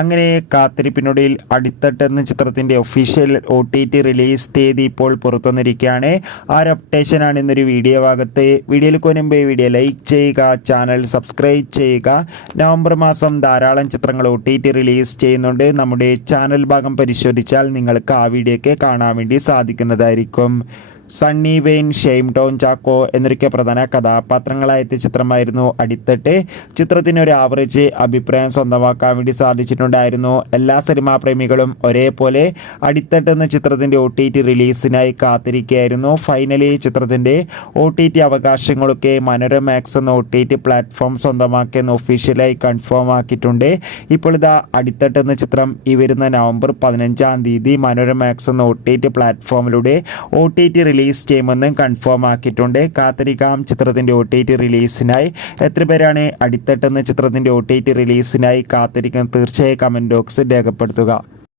അങ്ങനെ കാത്തിരിപ്പിനൊടുവിൽ അടിത്തട്ട് എന്ന ചിത്രത്തിൻ്റെ ഒഫീഷ്യൽ OTT റിലീസ് തീയതി ഇപ്പോൾ പുറത്തുവന്നിരിക്കുകയാണ്. ആ ഒരു അപ്ഡേഷനാണ് ഇന്നൊരു വീഡിയോ ഭാഗത്ത്. വീഡിയോയിൽ മുൻപ് വീഡിയോ ലൈക്ക് ചെയ്യുക, ചാനൽ സബ്സ്ക്രൈബ് ചെയ്യുക. നവംബർ മാസം ധാരാളം ചിത്രങ്ങൾ OTT റിലീസ് ചെയ്യുന്നുണ്ട്. നമ്മുടെ ചാനൽ ഭാഗം പരിശോധിച്ചാൽ നിങ്ങൾക്ക് ആ വീഡിയോയ്ക്ക് കാണാൻ വേണ്ടി സാധിക്കുന്നതായിരിക്കും. സണ്ണി വെയിൻ, ഷെയ്ം ടോൺ ചാക്കോ എന്നൊക്കെ പ്രധാന കഥാപാത്രങ്ങളായെത്തിയ ചിത്രമായിരുന്നു അടിത്തട്ട്. ചിത്രത്തിന് ഒരു ആവറേജ് അഭിപ്രായം സ്വന്തമാക്കാൻ വേണ്ടി സാധിച്ചിട്ടുണ്ടായിരുന്നു. എല്ലാ സിനിമാ പ്രേമികളും ഒരേപോലെ അടിത്തട്ട് എന്ന ചിത്രത്തിൻ്റെ OTT റിലീസിനായി കാത്തിരിക്കുകയായിരുന്നു. ഫൈനലി ചിത്രത്തിൻ്റെ OTT അവകാശങ്ങളൊക്കെ മനോരമാക്സ് എന്ന OTT പ്ലാറ്റ്ഫോം സ്വന്തമാക്കിയെന്ന് ഒഫീഷ്യലായി കൺഫേം ആക്കിയിട്ടുണ്ട്. ഇപ്പോൾ ഇതാ അടിത്തട്ട് എന്ന ചിത്രം ഈ വരുന്ന നവംബർ 15-ാം തീയതി മനോരമാക്സ് എന്ന OTT പ്ലാറ്റ്ഫോമിലൂടെ OTT റിലീസ് ചെയ്യുമെന്ന് കൺഫേം ആക്കിയിട്ടുണ്ട്. കാത്തിരിക്കാം ചിത്രത്തിൻ്റെ OTT റിലീസിനായി. എത്ര പേരാണ് അടിത്തട്ട് എന്ന ചിത്രത്തിൻ്റെ OTT റിലീസിനായി കാത്തിരിക്കുന്നത്? തീർച്ചയായും കമൻറ്റ് ബോക്സിൽ രേഖപ്പെടുത്തുക.